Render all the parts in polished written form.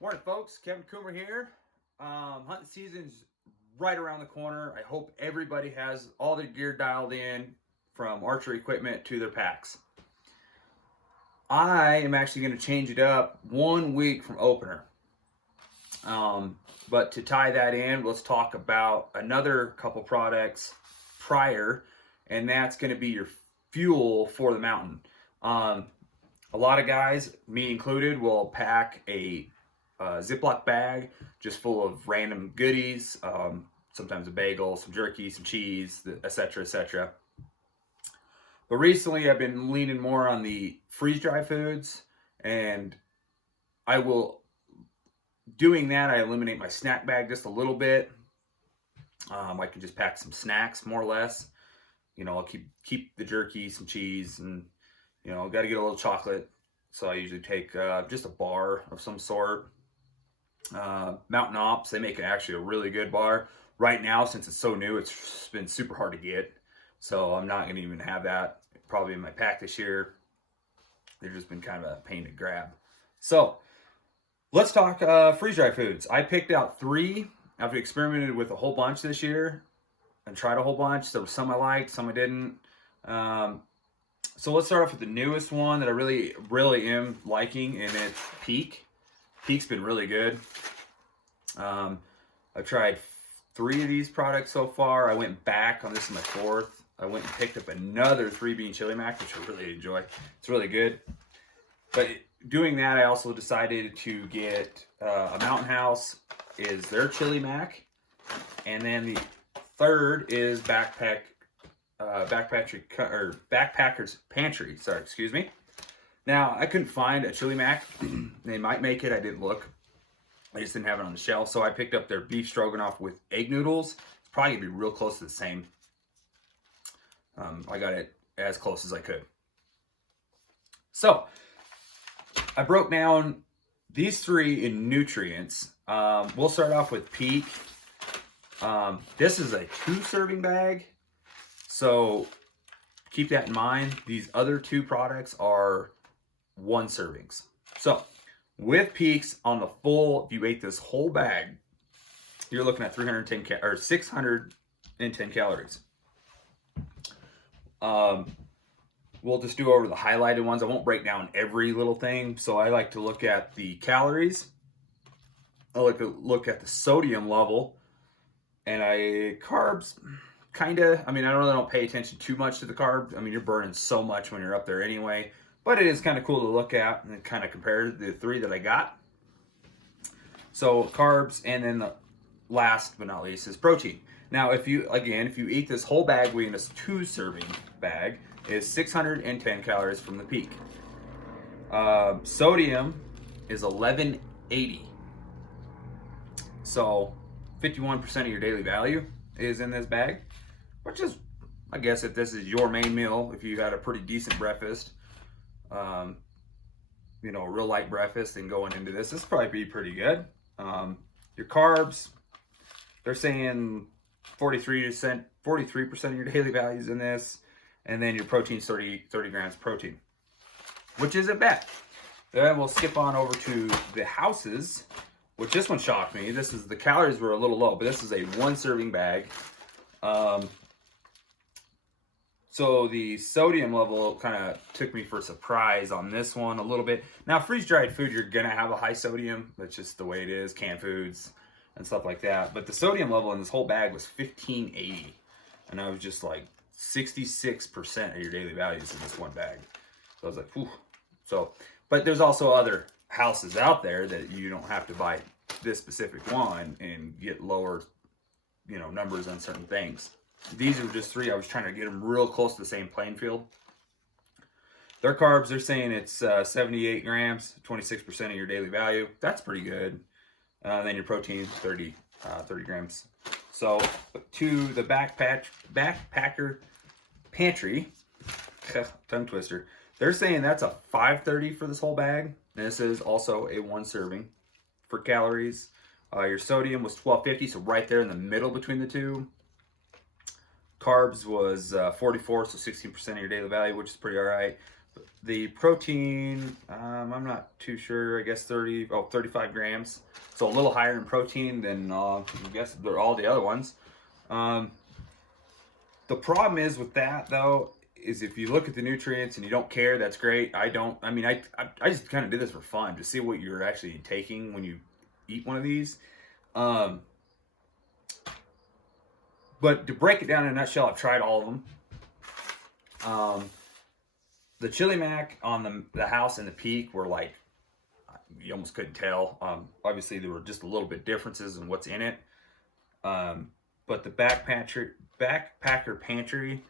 Morning, folks. Kevin Coomer here. Hunting season's right around the corner. I hope everybody has all their gear dialed in, from archery equipment to their packs. I am actually going to change it up 1 week from opener. But to tie that in, let's talk about another couple products prior, and that's going to be your fuel for the mountain. A lot of guys, me included, will pack a Ziploc bag just full of random goodies, sometimes a bagel, some jerky, some cheese, etc., etc. But recently I've been leaning more on the freeze-dry foods, and I will, doing that, I eliminate my snack bag just a little bit. I can just pack some snacks, more or less. I'll keep the jerky, some cheese, and got to get a little chocolate. So I usually take just a bar of some sort. Mountain Ops, they make actually a really good bar. Right now, since it's so new, it's been super hard to get. So I'm not going to even have that probably in my pack this year. They've just been kind of a pain to grab. So let's talk freeze-dry foods. I picked out 3. I've experimented with a whole bunch this year and tried a whole bunch. There were some I liked, some I didn't. So let's start off with the newest one that I really am liking, and it's Peak. Peak's been really good. I've tried 3 of these products so far. I went back on this is my 4th. I went and picked up another 3-bean chili mac, which I really enjoy. It's really good. But doing that, I also decided to get a Mountain House is their chili mac, and then the third is Backpacker's Pantry. Sorry, excuse me. Now, I couldn't find a chili mac. They might make it. I didn't look. I just didn't have it on the shelf. So I picked up their beef stroganoff with egg noodles. It's probably going to be real close to the same. I got it as close as I could. So I broke down these 3 in nutrients. We'll start off with Peak. This is a 2-serving bag. So keep that in mind. These other 2 products are 1 servings. So with Peaks on the full, if you ate this whole bag, you're looking at 610 calories. We'll just do over the highlighted ones. I won't break down every little thing. So I like to look at the calories. I like to look at the sodium level, and carbs. I don't pay attention too much to the carb. You're burning so much when you're up there anyway. But it is kind of cool to look at and kind of compare the 3 that I got. So carbs, and then the last but not least is protein. Now, if you eat this whole bag, we in this 2-serving bag, is 610 calories from the Peak. Sodium is 1180. So 51% of your daily value is in this bag, which is, I guess, if this is your main meal, if you had a pretty decent breakfast, a real light breakfast, and going into this probably be pretty good. Your carbs, they're saying 43% of your daily values in this, and then your protein's 30 grams of protein, which isn't bad. Then we'll skip on over to the houses, which this one shocked me. The calories were a little low, but this is a 1-serving bag. So the sodium level kind of took me for a surprise on this one a little bit. Now, freeze-dried food, you're going to have a high sodium. That's just the way it is, canned foods and stuff like that. But the sodium level in this whole bag was 1580. And I was just like 66% of your daily values in this one bag. So I was like, whew. So, but there's also other houses out there that you don't have to buy this specific one and get lower, numbers on certain things. These are just 3. I was trying to get them real close to the same playing field. Their carbs, they're saying it's 78 grams, 26% of your daily value. That's pretty good. Then your protein, 30 grams. So to the Backpacker Pantry, tongue twister, they're saying that's a 530 for this whole bag. And this is also a 1 serving for calories. Your sodium was 1250, so right there in the middle between the 2. Carbs was 44, so 16% of your daily value, which is pretty all right. The protein, I'm not too sure. I guess 35 grams. So a little higher in protein than I guess they're all the other ones. Um, the problem is with that though, is if you look at the nutrients and you don't care, that's great. I don't. I mean, I just kind of did this for fun to see what you're actually taking when you eat one of these. Um, but to break it down in a nutshell, I've tried all of them. The Chili Mac on the House and the Peak were like, you almost couldn't tell. Obviously, there were just a little bit differences in what's in it. But the Backpacker Pantry,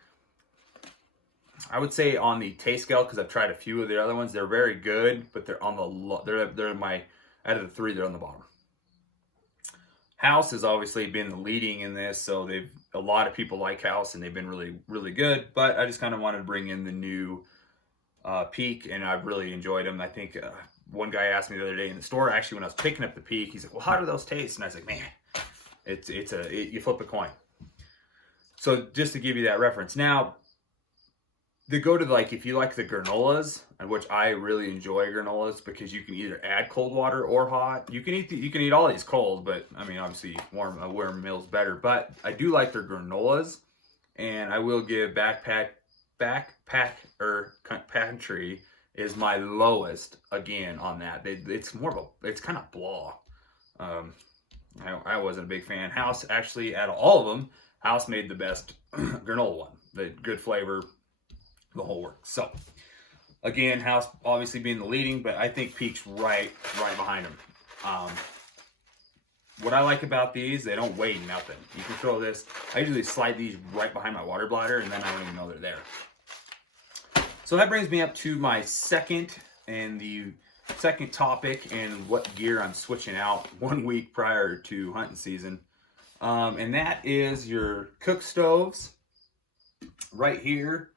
I would say on the taste scale, because I've tried a few of the other ones, they're very good, but they're on the they're my out of the three, they're on the bottom. House has obviously been the leading in this, so a lot of people like House, and they've been really, really good. But I just kind of wanted to bring in the new Peak, and I've really enjoyed them. I think one guy asked me the other day in the store, actually, when I was picking up the Peak, he's like, "Well, how do those taste?" And I was like, "Man, you flip a coin." So just to give you that reference, now they go to, like, if you like the granolas, and which I really enjoy granolas because you can either add cold water or hot. You can eat all these cold, but I mean, obviously a warm meal's better. But I do like their granolas, and I will give Backpacker Pantry is my lowest again on that. It's kind of blah. I wasn't a big fan. House, actually, out of all of them, House made the best granola one. The good flavor, the whole works. So again, House obviously being the leading, but I think Peak's right behind them. What I like about these, they don't weigh nothing. You can throw this. I usually slide these right behind my water bladder, and then I don't even know they're there. So that brings me up to my second topic, and what gear I'm switching out 1 week prior to hunting season. And that is your cook stoves. Right here,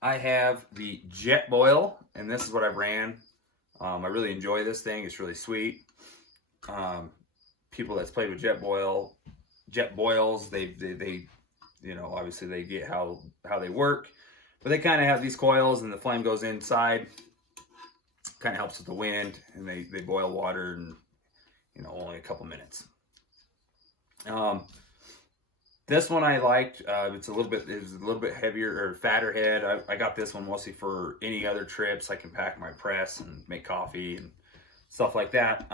I have the Jetboil, and this is what I ran. I really enjoy this thing. It's really sweet. People that's played with Jetboils, they obviously they get how they work, but they kind of have these coils, and the flame goes inside. Kind of helps with the wind, and they boil water in only a couple minutes. This one I liked. It was a little bit heavier or fatter head. I got this one mostly for any other trips. I can pack my press and make coffee and stuff like that.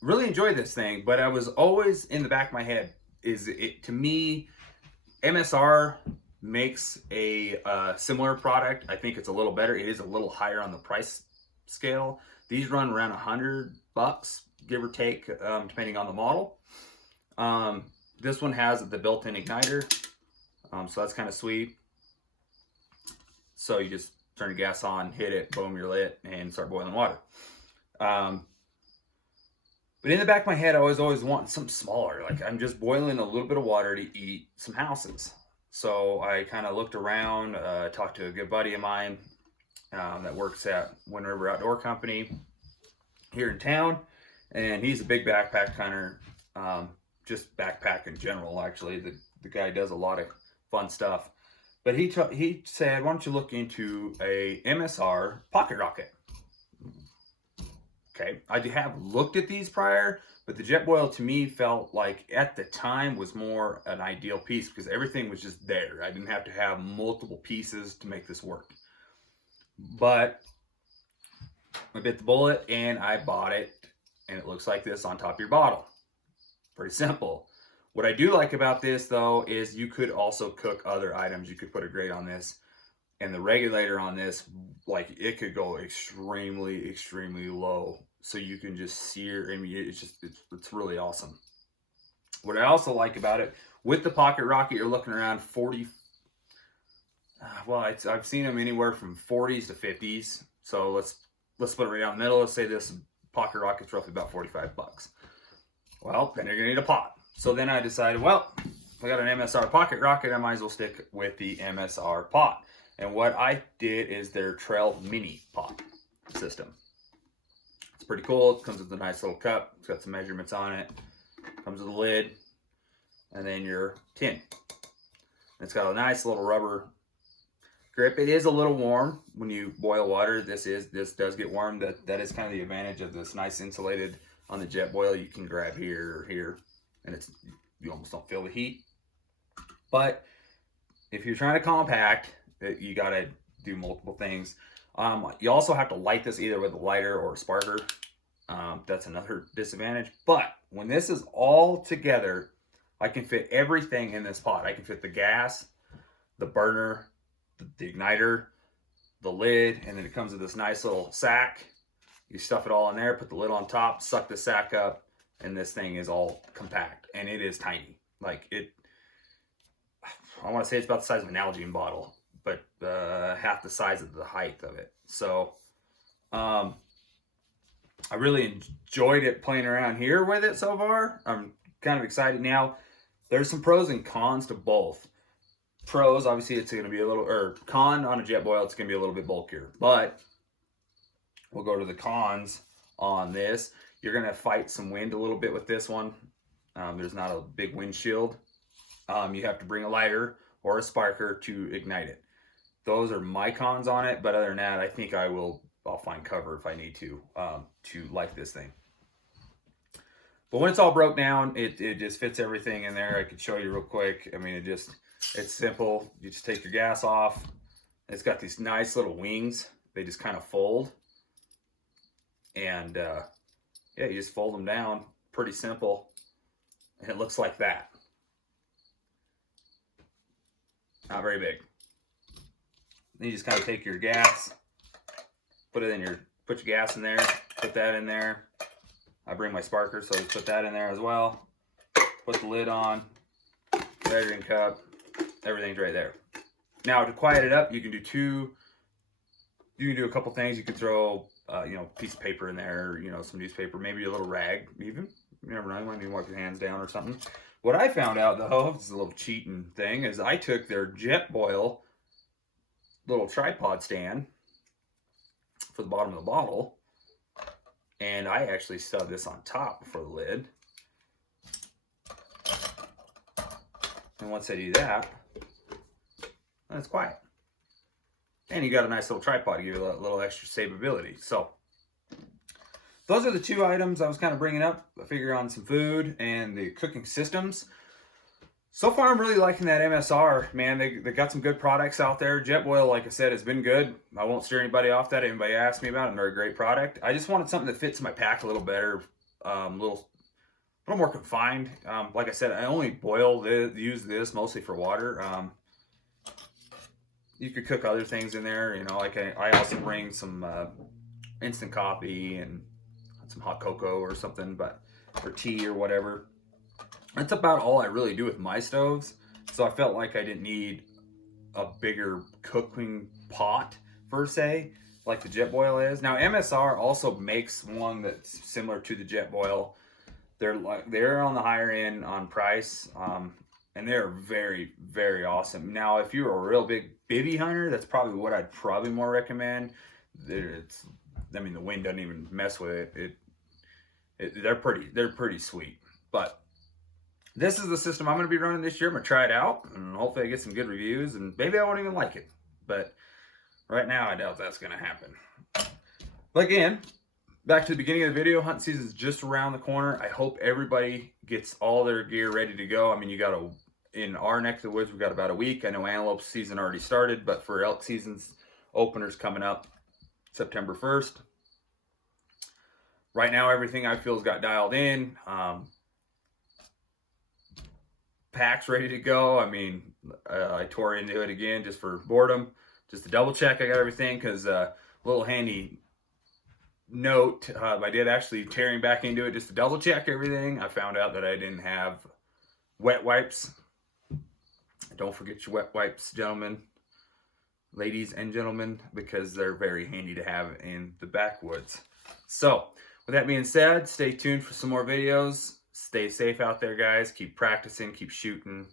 Really enjoyed this thing, but I was always in the back of my head, to me, MSR makes a similar product. I think it's a little better. It is a little higher on the price scale. These run around $100, give or take, depending on the model. This one has the built-in igniter, so that's kind of sweet. So you just turn the gas on, hit it, boom, you're lit, and start boiling water. But in the back of my head, I always want something smaller. Like, I'm just boiling a little bit of water to eat some houses. So I kind of looked around, talked to a good buddy of mine that works at Wind River Outdoor Company here in town, and he's a big backpack hunter, just backpack in general. Actually, the guy does a lot of fun stuff. But he said, "Why don't you look into a MSR pocket rocket?" Okay, I have looked at these prior, but the Jetboil to me felt like at the time was more an ideal piece because everything was just there. I didn't have to have multiple pieces to make this work. But I bit the bullet and I bought it, and it looks like this on top of your bottle. Pretty simple. What I do like about this though is you could also cook other items. You could put a grate on this, and the regulator on this, like, it could go extremely low, so you can just sear. I mean, it's really awesome. What I also like about it, with the pocket rocket, you're looking around 40. Well, I've seen them anywhere from 40s to 50s. So let's split it right down the middle. Let's say this pocket rocket's roughly about $45. Well, then you're gonna need a pot. So then I decided, well, if I got an MSR pocket rocket, I might as well stick with the MSR pot. And what I did is their Trail Mini pot system. It's pretty cool. It comes with a nice little cup. It's got some measurements on it. Comes with a lid, and then your tin. It's got a nice little rubber grip. It is a little warm when you boil water. This does get warm. That is kind of the advantage of this nice insulated on the Jetboil. You can grab here or here, and you almost don't feel the heat. But if you're trying to compact, you got to do multiple things. You also have to light this either with a lighter or a sparker. That's another disadvantage. But when this is all together, I can fit everything in this pot. I can fit the gas, the burner, the igniter, the lid, and then it comes with this nice little sack. You stuff it all in there, put the lid on top, suck the sack up, and this thing is all compact. And it is tiny. Like I want to say it's about the size of an Nalgene bottle, but half the size of the height of it. So I really enjoyed it playing around here with it so far. I'm kind of excited now. There's some pros and cons to both. Pros, obviously, it's going to be a little, or con on a Jetboil, it's going to be a little bit bulkier. But we'll go to the cons on this. You're going to fight some wind a little bit with this one. There's not a big windshield. You have to bring a lighter or a sparker to ignite it. Those are my cons on it. But other than that, I think I'll find cover if I need to light this thing. But when it's all broke down, it just fits everything in there. I could show you real quick. I mean, it's simple. You just take your gas off. It's got these nice little wings. They just kind of fold. And yeah, you just fold them down. Pretty simple. And it looks like that. Not very big. Then you just kind of take your gas, put your gas in there, put that in there. I bring my sparker, so I put that in there as well. Put the lid on, measuring cup, everything's right there. Now to quiet it up, you can do a couple things. You can throw a piece of paper in there, some newspaper, maybe a little rag even. You never know, you might need to wipe your hands down or something. What I found out though, this is a little cheating thing, is I took their Jetboil little tripod stand for the bottom of the bottle, and I actually stubbed this on top for the lid. And once I do that, then it's quiet. And you got a nice little tripod to give you a little extra savability. So those are the two items I was kind of bringing up. I figure on some food and the cooking systems. So far, I'm really liking that MSR, man. They got some good products out there. Jetboil, like I said, has been good. I won't steer anybody off that. Anybody asks me about it, they're a great product. I just wanted something that fits in my pack a little better, a little more confined. Like I said, I only use this mostly for water. You could cook other things in there, like I also bring some instant coffee and some hot cocoa or something, or tea or whatever. That's about all I really do with my stoves. So I felt like I didn't need a bigger cooking pot per se, like the Jetboil is. Now MSR also makes one that's similar to the Jetboil. They're on the higher end on price, and they're very, very awesome. Now, if you're a real big bivy hunter, that's probably what I'd probably more recommend. The wind doesn't even mess with it. They're pretty sweet. But this is the system I'm going to be running this year. I'm going to try it out, and hopefully I get some good reviews, and maybe I won't even like it. But right now, I doubt that's going to happen. But again, back to the beginning of the video, hunting season is just around the corner. I hope everybody gets all their gear ready to go. I mean, in our neck of the woods, we've got about a week. I know antelope season already started, but for elk season's openers coming up September 1st. Right now, everything I feel's got dialed in. Pack's ready to go. I mean, I tore into it again just for boredom, just to double check I got everything, because a little handy note, I did actually tearing back into it just to double check everything. I found out that I didn't have wet wipes. Don't forget your wet wipes, gentlemen, ladies and gentlemen, because they're very handy to have in the backwoods. So with that being said, stay tuned for some more videos. Stay safe out there, guys. Keep practicing, keep shooting.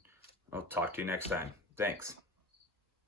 I'll talk to you next time. Thanks.